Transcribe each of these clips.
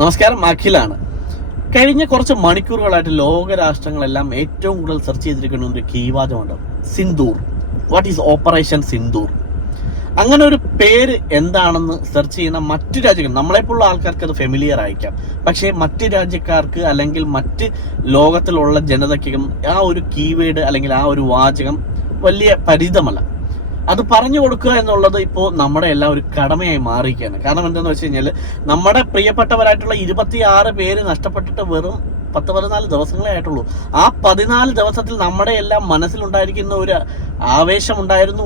നമസ്കാരം, അഖിലാണ്. കഴിഞ്ഞ കുറച്ച് മണിക്കൂറുകളായിട്ട് ലോകരാഷ്ട്രങ്ങളെല്ലാം ഏറ്റവും കൂടുതൽ സെർച്ച് ചെയ്തിരിക്കുന്ന ഒരു കീവാചകമുണ്ട്, Sindoor. What is operation Sindoor? അങ്ങനെ ഒരു പേര് എന്താണെന്ന് സെർച്ച് ചെയ്യുന്ന മറ്റു രാജ്യങ്ങൾ, നമ്മളെപ്പോലുള്ള ആൾക്കാർക്ക് അത് ഫെമിലിയർ ആയിരിക്കാം, പക്ഷേ മറ്റ് രാജ്യക്കാർക്ക് അല്ലെങ്കിൽ മറ്റ് ലോകത്തിലുള്ള ജനതയ്ക്കും ആ ഒരു കീവേഡ് അല്ലെങ്കിൽ ആ ഒരു വാചകം വലിയ പരിചിതമല്ല. അത് പറഞ്ഞു കൊടുക്കുക എന്നുള്ളത് ഇപ്പോൾ നമ്മുടെ എല്ലാം ഒരു കടമയായി മാറിയിരിക്കുകയാണ്. കാരണം എന്താണെന്ന് വെച്ച് കഴിഞ്ഞാൽ, നമ്മുടെ പ്രിയപ്പെട്ടവരായിട്ടുള്ള 26 പേര് നഷ്ടപ്പെട്ടിട്ട് വെറും 14 ദിവസങ്ങളേ ആയിട്ടുള്ളൂ. ആ 14 ദിവസത്തിൽ നമ്മുടെ എല്ലാം മനസ്സിലുണ്ടായിരിക്കുന്ന ഒരു ആവേശമുണ്ടായിരുന്നു.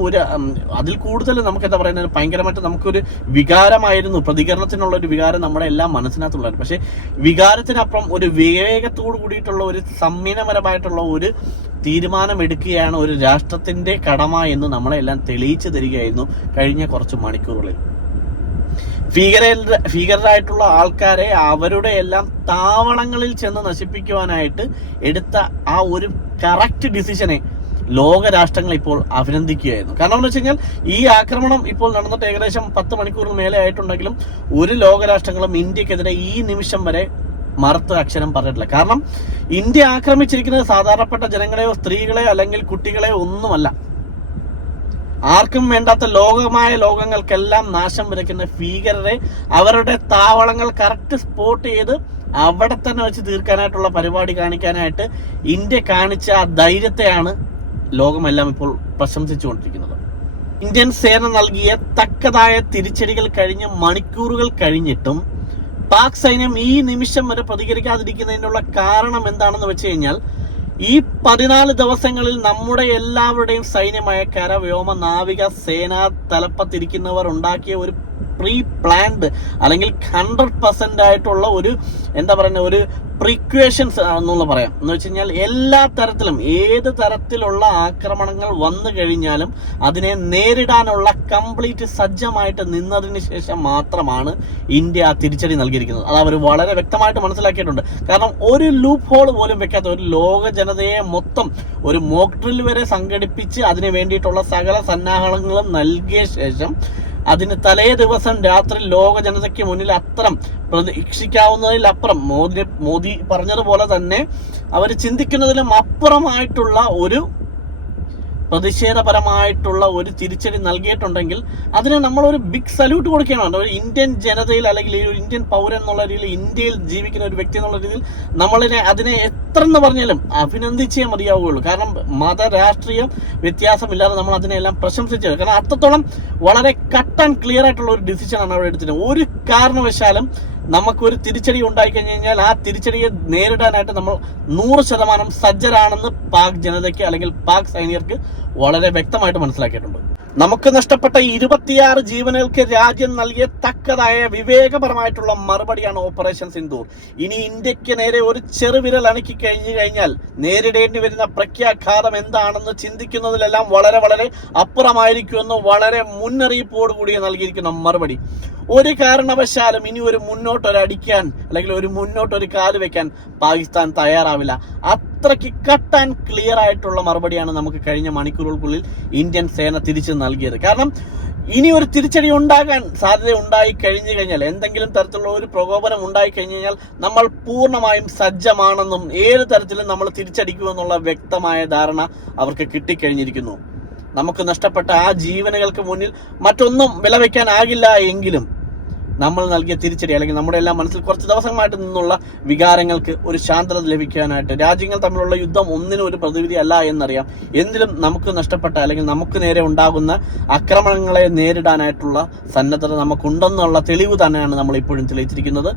അതിൽ കൂടുതൽ നമുക്ക് എന്താ പറയുന്നത്, ഭയങ്കരമായിട്ട് നമുക്കൊരു വികാരമായിരുന്നു, പ്രതികരണത്തിനുള്ള ഒരു വികാരം നമ്മുടെ എല്ലാം മനസ്സിനകത്തുള്ളായിരുന്നു. പക്ഷേ വികാരത്തിനപ്പുറം ഒരു വിവേകത്തോടു കൂടിയിട്ടുള്ള ഒരു സംയമനപരമായിട്ടുള്ള ഒരു തീരുമാനമെടുക്കുകയാണ് ഒരു രാഷ്ട്രത്തിന്റെ കടമ എന്ന് നമ്മളെല്ലാം തെളിയിച്ചു തരികയായിരുന്നു കഴിഞ്ഞ കുറച്ച് മണിക്കൂറുകളിൽ. ഭീകരരായിട്ടുള്ള ആൾക്കാരെ അവരുടെ എല്ലാം താവളങ്ങളിൽ ചെന്ന് നശിപ്പിക്കുവാനായിട്ട് എടുത്ത ആ ഒരു കറക്റ്റ് ഡിസിഷനെ ലോകരാഷ്ട്രങ്ങൾ ഇപ്പോൾ അഭിനന്ദിക്കുകയായിരുന്നു. കാരണം എന്ന് വെച്ച് കഴിഞ്ഞാൽ, ഈ ആക്രമണം ഇപ്പോൾ നടന്നിട്ട് ഏകദേശം 10 മണിക്കൂറിന് മേലെ ആയിട്ടുണ്ടെങ്കിലും ഒരു ലോകരാഷ്ട്രങ്ങളും ഇന്ത്യക്കെതിരെ ഈ നിമിഷം വരെ മറുത്ത അക്ഷരം പറഞ്ഞിട്ടില്ല. കാരണം ഇന്ത്യ ആക്രമിച്ചിരിക്കുന്നത് സാധാരണപ്പെട്ട ജനങ്ങളെയോ സ്ത്രീകളെയോ അല്ലെങ്കിൽ കുട്ടികളെയോ ഒന്നുമല്ല. ആർക്കും വേണ്ടാത്ത ലോകങ്ങൾക്കെല്ലാം നാശം വിതയ്ക്കുന്ന ഭീകരരെ അവരുടെ താവളങ്ങൾ കറക്റ്റ് സ്പോട്ട് ചെയ്ത് അവിടെ തന്നെ വെച്ച് തീർക്കാനായിട്ടുള്ള പരിപാടി കാണിക്കാനായിട്ട് ഇന്ത്യ കാണിച്ച ആ ധൈര്യത്തെയാണ് ലോകമെല്ലാം ഇപ്പോൾ പ്രശംസിച്ചുകൊണ്ടിരിക്കുന്നത്. ഇന്ത്യൻ സേന നൽകിയ തക്കതായ തിരിച്ചടികൾ കഴിഞ്ഞ മണിക്കൂറുകൾ കഴിഞ്ഞിട്ടും പാക് സൈന്യം ഈ നിമിഷം വരെ പ്രതികരിക്കാതിരിക്കുന്നതിനുള്ള കാരണം എന്താണെന്ന് വെച്ച് കഴിഞ്ഞാൽ, ഈ 14 ദിവസങ്ങളിൽ നമ്മുടെ എല്ലാവരുടെയും സൈന്യമായ കര, വ്യോമ, നാവിക സേനാ തലപ്പത്തിരിക്കുന്നവർ ഉണ്ടാക്കിയ ഒരു പ്രീ പ്ലാൻഡ് അല്ലെങ്കിൽ 100% ആയിട്ടുള്ള ഒരു എന്താ പറയുക, ഒരു പ്രിക്വേഷൻസ് എന്നുള്ള പറയാം. എന്ന് വെച്ച് കഴിഞ്ഞാൽ, എല്ലാ തരത്തിലും ഏത് തരത്തിലുള്ള ആക്രമണങ്ങൾ വന്നു കഴിഞ്ഞാലും അതിനെ നേരിടാനുള്ള കംപ്ലീറ്റ് സജ്ജമായിട്ട് നിന്നതിന് ശേഷം മാത്രമാണ് ഇന്ത്യ തിരിച്ചടി നൽകിയിരിക്കുന്നത്. അത് അവർ വളരെ വ്യക്തമായിട്ട് മനസ്സിലാക്കിയിട്ടുണ്ട്. കാരണം ഒരു ലൂപ്പ് ഹോൾ പോലും വെക്കാത്ത ഒരു ലോക ജനതയെ മൊത്തം ഒരു മോക്ക് ഡ്രിൽ വരെ സംഘടിപ്പിച്ച് അതിന് വേണ്ടിയിട്ടുള്ള സകല സന്നാഹങ്ങളും നൽകിയ ശേഷം അതിന് തലേ ദിവസം രാത്രി ലോക ജനതയ്ക്ക് മുന്നിൽ അത്തരം പ്രതീക്ഷിക്കാവുന്നതിലപ്പുറം മോദി പറഞ്ഞതുപോലെ തന്നെ അവർ ചിന്തിക്കുന്നതിലും അപ്പുറമായിട്ടുള്ള ഒരു പ്രതിഷേധപരമായിട്ടുള്ള ഒരു തിരിച്ചടി നൽകിയിട്ടുണ്ടെങ്കിൽ അതിന് നമ്മളൊരു ബിഗ് സല്യൂട്ട് കൊടുക്കുകയാണ്. ഒരു ഇന്ത്യൻ ജനതയിൽ അല്ലെങ്കിൽ ഒരു ഇന്ത്യൻ പൗരൻ എന്നുള്ള രീതിയിൽ, ഇന്ത്യയിൽ ജീവിക്കുന്ന ഒരു വ്യക്തി എന്നുള്ള രീതിയിൽ അതിനെ എത്ര എന്ന് പറഞ്ഞാലും അഭിനന്ദിച്ചേ മതിയാവുകയുള്ളൂ. കാരണം രാഷ്ട്രീയം വ്യത്യാസമില്ലാതെ നമ്മൾ അതിനെല്ലാം പ്രശംസിച്ചത്. കാരണം അത്രത്തോളം വളരെ കട്ട് ആൻഡ് ക്ലിയർ ആയിട്ടുള്ള ഒരു ഡിസിഷനാണ് അവിടെ എടുത്തത്. ഒരു കാരണവശാലും നമുക്കൊരു തിരിച്ചടി ഉണ്ടായിക്കഴിഞ്ഞു കഴിഞ്ഞാൽ ആ തിരിച്ചടിയെ നേരിടാനായിട്ട് നമ്മൾ 100% സജ്ജരാണെന്ന് പാക് ജനതയ്ക്ക് അല്ലെങ്കിൽ പാക് സൈനികർക്ക് വളരെ വ്യക്തമായിട്ട് മനസ്സിലാക്കിയിട്ടുണ്ട്. നമുക്ക് നഷ്ടപ്പെട്ട 26 ജീവനുകൾക്ക് രാജ്യം നൽകിയ തക്കതായ വിവേകപരമായിട്ടുള്ള മറുപടിയാണ് ഓപ്പറേഷൻ സിന്ദൂർ. ഇനി ഇന്ത്യക്ക് നേരെ ഒരു ചെറുവിരൽ അണക്കി കഴിഞ്ഞാൽ നേരിടേണ്ടി വരുന്ന പ്രത്യാഘാതം എന്താണെന്ന് ചിന്തിക്കുന്നതിലെല്ലാം വളരെ വളരെ അപ്പുറമായിരിക്കുമെന്ന് വളരെ മുന്നറിയിപ്പോടുകൂടി നൽകിയിരിക്കുന്ന മറുപടി. ഒരു കാരണവശാലും ഇനി ഒരു മുന്നോട്ടൊരടിക്കാൻ അല്ലെങ്കിൽ ഒരു മുന്നോട്ടൊരു കാല് വെക്കാൻ പാകിസ്ഥാൻ തയ്യാറാവില്ല. അത്രയ്ക്ക് കട്ട് ആൻഡ് ക്ലിയർ ആയിട്ടുള്ള മറുപടിയാണ് നമുക്ക് കഴിഞ്ഞ മണിക്കൂറുകൾക്കുള്ളിൽ ഇന്ത്യൻ സേന തിരിച്ചു നൽകിയത്. കാരണം ഇനി ഒരു തിരിച്ചടി ഉണ്ടാകാൻ സാധ്യത ഉണ്ടായി കഴിഞ്ഞു കഴിഞ്ഞാൽ, എന്തെങ്കിലും തരത്തിലുള്ള ഒരു പ്രകോപനം ഉണ്ടായി കഴിഞ്ഞു കഴിഞ്ഞാൽ നമ്മൾ പൂർണ്ണമായും സജ്ജമാണെന്നും ഏത് തരത്തിലും നമ്മൾ തിരിച്ചടിക്കുമെന്നുള്ള വ്യക്തമായ ധാരണ അവർക്ക് കിട്ടിക്കഴിഞ്ഞിരിക്കുന്നു. നമുക്ക് നഷ്ടപ്പെട്ട ആ ജീവനുകൾക്ക് മുന്നിൽ മറ്റൊന്നും വിലവെക്കാനാകില്ല എങ്കിലും നമ്മൾ നൽകിയ തിരിച്ചടി അല്ലെങ്കിൽ നമ്മുടെ എല്ലാം മനസ്സിൽ കുറച്ച് ദിവസങ്ങളായിട്ട് നിന്നുള്ള വികാരങ്ങൾക്ക് ഒരു ശാന്തത ലഭിക്കാനായിട്ട്, രാജ്യങ്ങൾ തമ്മിലുള്ള യുദ്ധം ഒന്നിനും ഒരു പ്രതിവിധി അല്ല എന്നറിയാം, എന്തിലും നമുക്ക് നഷ്ടപ്പെട്ട അല്ലെങ്കിൽ നമുക്ക് നേരെ ഉണ്ടാകുന്ന ആക്രമണങ്ങളെ നേരിടാനായിട്ടുള്ള സന്നദ്ധത നമുക്കുണ്ടെന്നുള്ള തെളിവ് തന്നെയാണ് നമ്മൾ ഇപ്പോഴും തെളിയിച്ചിരിക്കുന്നത്.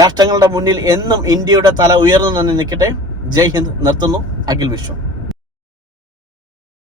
രാഷ്ട്രങ്ങളുടെ മുന്നിൽ എന്നും ഇന്ത്യയുടെ തല ഉയർന്നു തന്നെ നിൽക്കട്ടെ. ജയ് ഹിന്ദ്. നിർത്തുന്നു. അഖിൽ വിശ്വം.